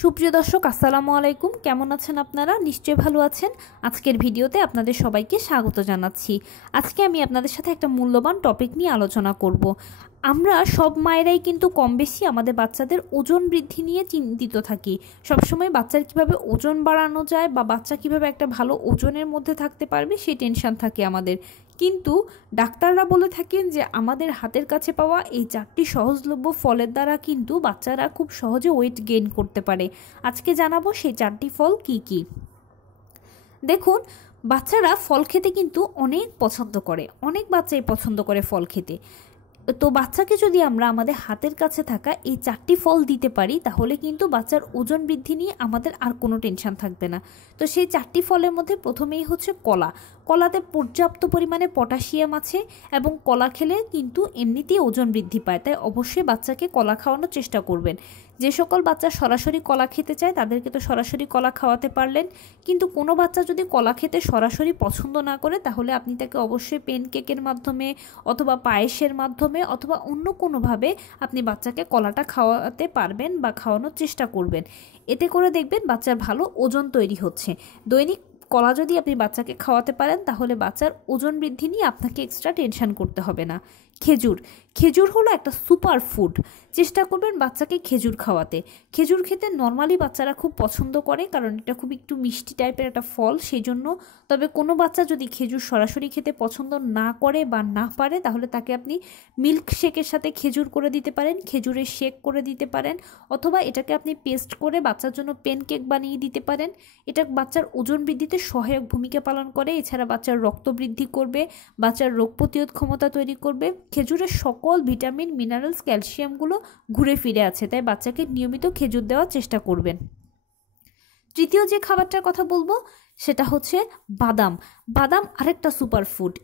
সুপ্রিয় দর্শক আসসালামু আলাইকুম, কেমন আছেন আপনারা? নিশ্চয়ই ভালো আছেন। আজকের ভিডিওতে আপনাদের সবাইকে স্বাগত জানাচ্ছি। আজকে আমি আপনাদের সাথে একটা মূল্যবান টপিক নিয়ে আলোচনা করব। আমরা সব মায়েরাই কিন্তু কম বেশি আমাদের বাচ্চাদের ওজন বৃদ্ধি নিয়ে চিন্তিত থাকি। সবসময় বাচ্চার কিভাবে ওজন বাড়ানো যায় বা বাচ্চা কিভাবে একটা ভালো ওজনের মধ্যে থাকতে পারবে সেই টেনশন থাকে আমাদের। কিন্তু ডাক্তাররা বলে থাকেন যে আমাদের হাতের কাছে পাওয়া এই 4টি সহজলভ্য ফলের দ্বারা কিন্তু বাচ্চারা খুব সহজে ওয়েট গেইন করতে পারে। আজকে জানাবো সেই 4টি ফল কি কি। দেখুন, বাচ্চারা ফল খেতে কিন্তু অনেক পছন্দ করে, অনেক বাচ্চাই পছন্দ করে ফল খেতে। তো বাচ্চাকে যদি আমরা আমাদের হাতের কাছে থাকা এই 4টি ফল দিতে পারি তাহলে কিন্তু বাচ্চার ওজন বৃদ্ধি নিয়ে আমাদের আর কোনো টেনশন থাকবে না। তো সেই 4টি ফলের মধ্যে প্রথমেই হচ্ছে কলা। কলাতে পর্যাপ্ত পরিমাণে পটাশিয়াম আছে এবং কলা খেলে কিন্তু এমনিতেই ওজন বৃদ্ধি পায়, তাই অবশ্যই বাচ্চাকে কলা খাওয়ানোর চেষ্টা করবেন। যে সকল বাচ্চা সরাসরি কলা খেতে চায় তাদেরকে তো সরাসরি কলা খাওয়াতে পারলেন, কিন্তু কোনো বাচ্চা যদি কলা খেতে সরাসরি পছন্দ না করে তাহলে আপনি তাকে অবশ্যই প্যানকেকের মাধ্যমে অথবা পায়েসের মাধ্যমে অথবা অন্য কোনোভাবে আপনি বাচ্চাকে কলাটা খাওয়াতে পারবেন বা খাওয়ানোর চেষ্টা করবেন। এতে করে দেখবেন বাচ্চার ভালো ওজন তৈরি হচ্ছে। দৈনিক কলা যদি আপনি বাচ্চাকে খাওয়াতে পারেন তাহলে বাচ্চার ওজন বৃদ্ধি নিয়ে আপনাকে এক্সট্রা টেনশন করতে হবে না। খেজুর। খেজুর হলো একটা সুপার ফুড। চেষ্টা করবেন বাচ্চাকে খেজুর খাওয়াতে। খেজুর খেতে নর্মালি বাচ্চারা খুব পছন্দ করে, কারণ এটা খুব একটু মিষ্টি টাইপের একটা ফল, সেই জন্য। তবে কোনো বাচ্চা যদি খেজুর সরাসরি খেতে পছন্দ না করে বা না পারে তাহলে তাকে আপনি মিল্ক শেকের সাথে খেজুর করে দিতে পারেন, খেজুরের শেক করে দিতে পারেন, অথবা এটাকে আপনি পেস্ট করে বাচ্চার জন্য প্যানকেক বানিয়ে দিতে পারেন। এটা বাচ্চার ওজন বৃদ্ধিতে সহায়ক ভূমিকা পালন করে। এছাড়া বাচ্চার রক্ত বৃদ্ধি করবে, বাচ্চার রোগ প্রতিরোধ ক্ষমতা তৈরি করবে। খেজুরের সকল ভিটামিন, মিনারেলস, ক্যালসিয়ামগুলো ঘুরে ফিরে আছে, তাই বাচ্চাকে নিয়মিত খেজুর দেওয়ার চেষ্টা করবেন। তৃতীয় যে খাবারটার কথা বলবো সেটা হচ্ছে বাদাম। বাদাম আরেকটা সুপার ফুড।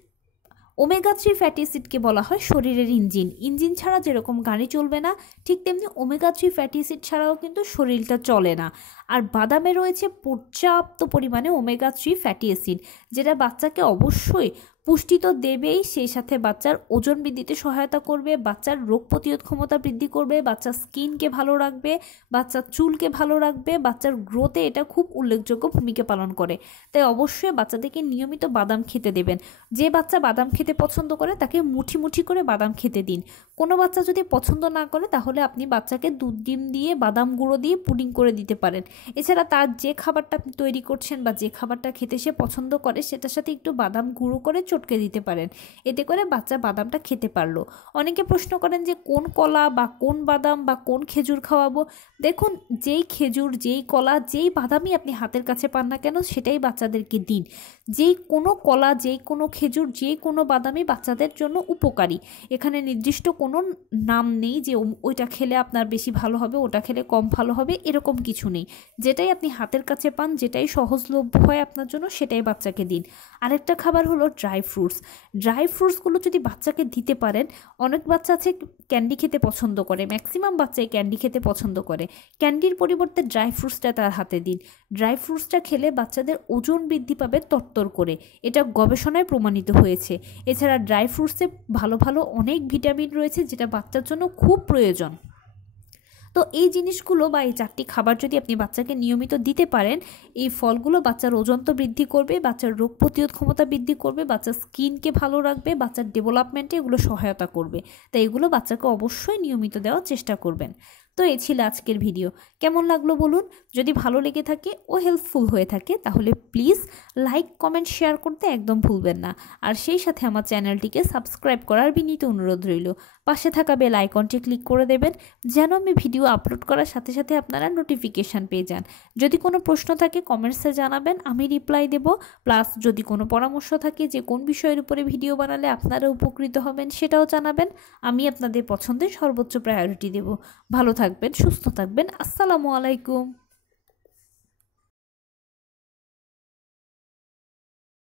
ওমেগা 3 ফ্যাটি অ্যাসিডকে বলা হয় শরীরের ইঞ্জিন। ইঞ্জিন ছাড়া যেরকম গাড়ি চলবে না, ঠিক তেমনি ওমেগা 3 ফ্যাটি অ্যাসিড ছাড়াও কিন্তু শরীরটা চলে না। আর বাদামে রয়েছে পর্যাপ্ত পরিমাণে ওমেগা 3 ফ্যাটি অ্যাসিড, যেটা বাচ্চাকে অবশ্যই পুষ্টি তো দেবেই, সেই সাথে বাচ্চার ওজন বৃদ্ধিতে সহায়তা করবে, বাচ্চার রোগ প্রতিরোধ ক্ষমতা বৃদ্ধি করবে, বাচ্চার স্কিনকে ভালো রাখবে, বাচ্চার চুলকে ভালো রাখবে, বাচ্চার গ্রোথে এটা খুব উল্লেখযোগ্য ভূমিকা পালন করে। তাই অবশ্যই বাচ্চাদেরকে নিয়মিত বাদাম খেতে দেবেন। যে বাচ্চা বাদাম খেতে পছন্দ করে তাকে মুঠি মুঠি করে বাদাম খেতে দিন। কোনো বাচ্চা যদি পছন্দ না করে তাহলে আপনি বাচ্চাকে দুধ ডিম দিয়ে বাদাম গুঁড়ো দিয়ে পুডিং করে দিতে পারেন। এছাড়া তার যে খাবারটা আপনি তৈরি করছেন বা যে খাবারটা খেতে সে পছন্দ করে সেটার সাথে একটু বাদাম গুঁড়ো করে চটকে দিতে পারেন। এতে করে বাচ্চা বাদামটা খেতে পারলো। অনেকে প্রশ্ন করেন যে কোন কলা বা কোন বাদাম বা কোন খেজুর খাওয়াবো। দেখুন, যেই খেজুর, যেই কলা, যেই বাদামই আপনি হাতের কাছে পান না কেন সেটাই বাচ্চাদেরকে দিন। যেই কোনো কলা, যেই কোনো খেজুর, যে কোনো বাদামই বাচ্চাদের জন্য উপকারী। এখানে নির্দিষ্ট কোনো নাম নেই যে ওইটা খেলে আপনার বেশি ভালো হবে, ওটা খেলে কম ভালো হবে, এরকম কিছু নেই। যেটাই আপনি হাতের কাছে পান, যেটাই সহজলভ্য হয় আপনার জন্য সেটাই বাচ্চাকে দিন। আরেকটা খাবার হলো ড্রাই ফ্রুটস। ড্রাই ফ্রুটসগুলো যদি বাচ্চাকে দিতে পারেন, অনেক বাচ্চা আছে ক্যান্ডি খেতে পছন্দ করে, ম্যাক্সিমাম বাচ্চাই ক্যান্ডি খেতে পছন্দ করে। ক্যান্ডির পরিবর্তে ড্রাই ফ্রুটসটা তার হাতে দিন। ড্রাই ফ্রুটসটা খেলে বাচ্চাদের ওজন বৃদ্ধি পাবে তরতর করে, এটা গবেষণায় প্রমাণিত হয়েছে। এছাড়া ড্রাই ফ্রুটসে ভালো ভালো অনেক ভিটামিন রয়েছে যেটা বাচ্চার জন্য খুব প্রয়োজন। তো এই জিনিসগুলো বা এই 4টি খাবার যদি আপনি বাচ্চাকে নিয়মিত দিতে পারেন, এই ফলগুলো বাচ্চার ওজন তো বৃদ্ধি করবে, বাচ্চার রোগ প্রতিরোধ ক্ষমতা বৃদ্ধি করবে, বাচ্চার স্কিনকে ভালো রাখবে, বাচ্চার ডেভেলপমেন্টে এগুলো সহায়তা করবে। তাই এগুলো বাচ্চাকে অবশ্যই নিয়মিত দেওয়ার চেষ্টা করবেন। তো এই ছিল আজকের ভিডিও। কেমন লাগলো বলুন? যদি ভালো লেগে থাকে ও হেল্পফুল হয়ে থাকে তাহলে প্লিজ লাইক, কমেন্ট, শেয়ার করতে একদম ভুলবেন না। আর সেই সাথে আমার চ্যানেলটিকে সাবস্ক্রাইব করার বিনীত অনুরোধ রইল। পাশে থাকা বেল আইকনটি ক্লিক করে দেবেন যেন আমি ভিডিও আপলোড করার সাথে সাথে আপনারা নোটিফিকেশান পেয়ে যান। যদি কোনো প্রশ্ন থাকে কমেন্টসে জানাবেন, আমি রিপ্লাই দেব। প্লাস যদি কোনো পরামর্শ থাকে যে কোন বিষয়ের উপরে ভিডিও বানালে আপনারা উপকৃত হবেন সেটাও জানাবেন। আমি আপনাদের পছন্দের সর্বোচ্চ প্রায়োরিটি দেব। ভালো থাকবেন, সুস্থ থাকবেন। আসসালামু আলাইকুম।